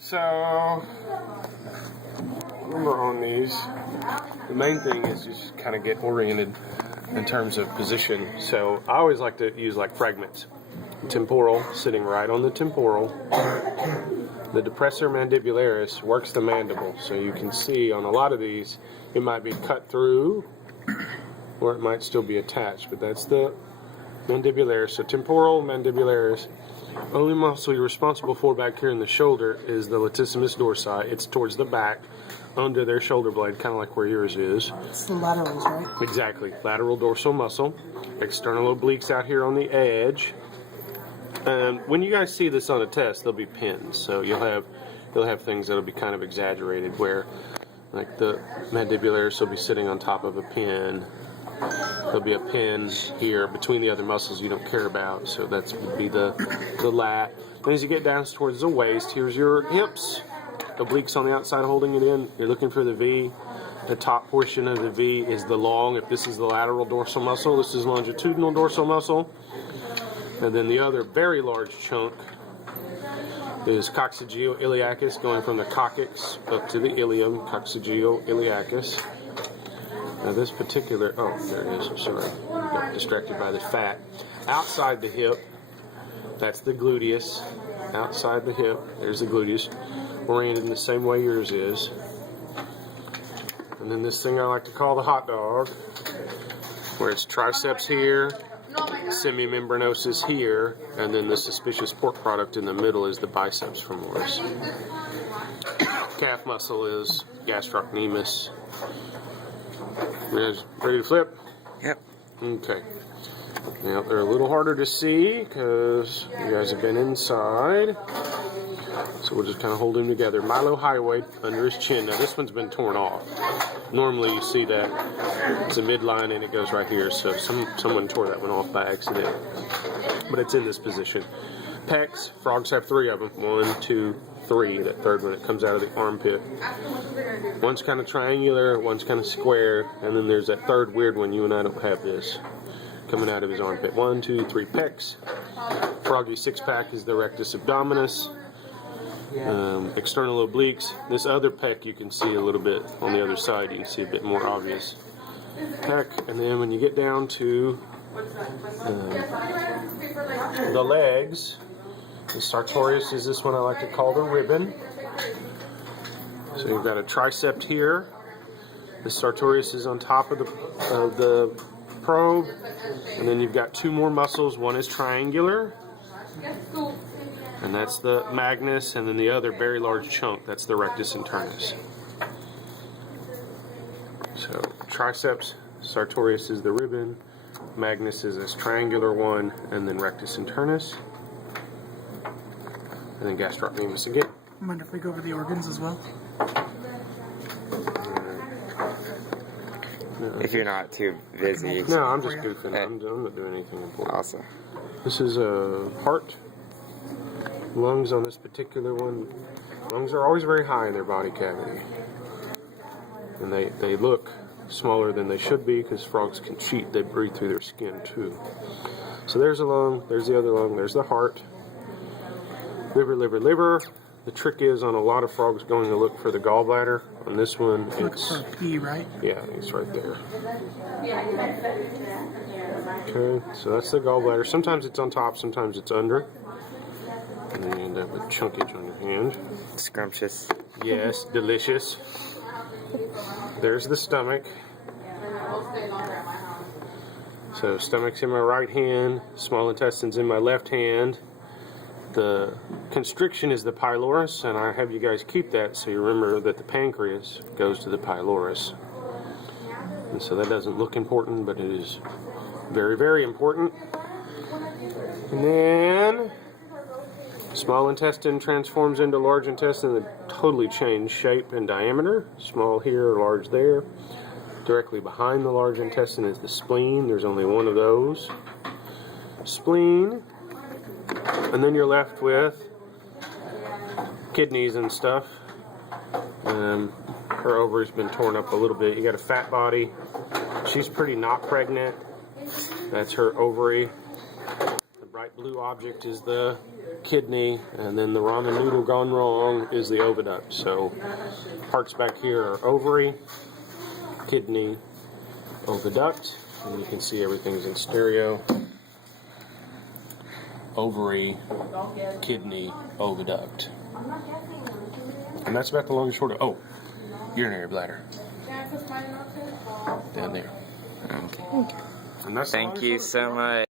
So, remember on these, the main thing is just kind of get oriented in terms of position. So I always like to use like fragments. Temporal, sitting right on the temporal. The depressor mandibularis works the mandible. So you can see on a lot of these, it might be cut through, or it might still be attached, but that's the mandibularis. So temporal mandibularis. Only muscle you're responsible for back here in the shoulder is the latissimus dorsi. It's towards the back, under their shoulder blade, kind of like where yours is. It's the laterals, right? Exactly. Lateral dorsal muscle. External obliques out here on the edge. When you guys see this on a test, there'll be pins. So you'll have things that'll be kind of exaggerated, where like the mandibularis will be sitting on top of a pin. There'll be a pin here between the other muscles you don't care about, so that would be the lat. Then as you get down towards the waist, here's your hips. Obliques on the outside holding it in. You're looking for the V. The top portion of the V is the long. If this is the lateral dorsal muscle, this is longitudinal dorsal muscle. And then the other very large chunk is coccygeal-iliacus, going from the coccyx up to the ilium, coccygeal-iliacus. Now this particular, oh, there it is, I'm sorry, I got distracted by the fat. Outside the hip, that's the gluteus. Outside the hip, there's the gluteus, oriented in the same way yours is. And then this thing I like to call the hot dog, where it's triceps here, semimembranosus here, and then the suspicious pork product in the middle is the biceps femoris. Calf muscle is gastrocnemius. You guys ready to flip? Yep. Okay. Now they're a little harder to see because you guys have been inside. So we'll just kind of hold him together. Mylohyoid under his chin. Now this one's been torn off. Normally you see that it's a midline and it goes right here. So someone tore that one off by accident. But it's in this position. Pecs. Frogs have 3 of them. 1, 2, 3. That third one, it comes out of the armpit. One's kind of triangular, one's kind of square, and then there's that third weird one. You and I don't have this coming out of his armpit. 1, 2, 3 pecs. Froggy 6-pack is the rectus abdominis. External obliques. This other pec you can see a little bit on the other side. You can see a bit more obvious pec. And then when you get down to the legs, the sartorius is this one I like to call the ribbon. So you've got a tricep here. The sartorius is on top of the probe, and then you've got 2 more muscles. One is triangular, and that's the magnus, and then the other very large chunk, that's the rectus internus. So triceps, sartorius is the ribbon, magnus is this triangular one, and then rectus internus, and then gastrocnemius again. I wonder if we go over the organs as well. If you're not too busy. No, I'm just goofing. I'm not doing anything important. Awesome. This is a heart. Lungs on this particular one. Lungs are always very high in their body cavity. And they look smaller than they should be because frogs can cheat. They breathe through their skin too. So there's a lung, there's the other lung, there's the heart. Liver, liver, liver. The trick is on a lot of frogs going to look for the gallbladder. On this one, it's for P, right? Yeah, it's right there. Okay, so that's the gallbladder. Sometimes it's on top, sometimes it's under. And then you end up with chunkage on your hand. Scrumptious. Yes, delicious. There's the stomach. So stomach's in my right hand, small intestine's in my left hand. The constriction is the pylorus, and I have you guys keep that so you remember that the pancreas goes to the pylorus. And so that doesn't look important, but it is very, very important. And then small intestine transforms into large intestine that totally change shape and diameter. Small here, large there. Directly behind the large intestine is the spleen. There's only one of those. Spleen. And then you're left with kidneys and stuff. Her ovary's been torn up a little bit. You got a fat body. She's pretty not pregnant. That's her ovary. The bright blue object is the kidney, and then the ramen noodle gone wrong is the oviduct. So parts back here are ovary, kidney, oviduct, and you can see everything's in stereo. Ovary, kidney, oviduct. And that's about the long and short of, urinary bladder. Down there. Okay. And that's the long Thank and you short of it. so much.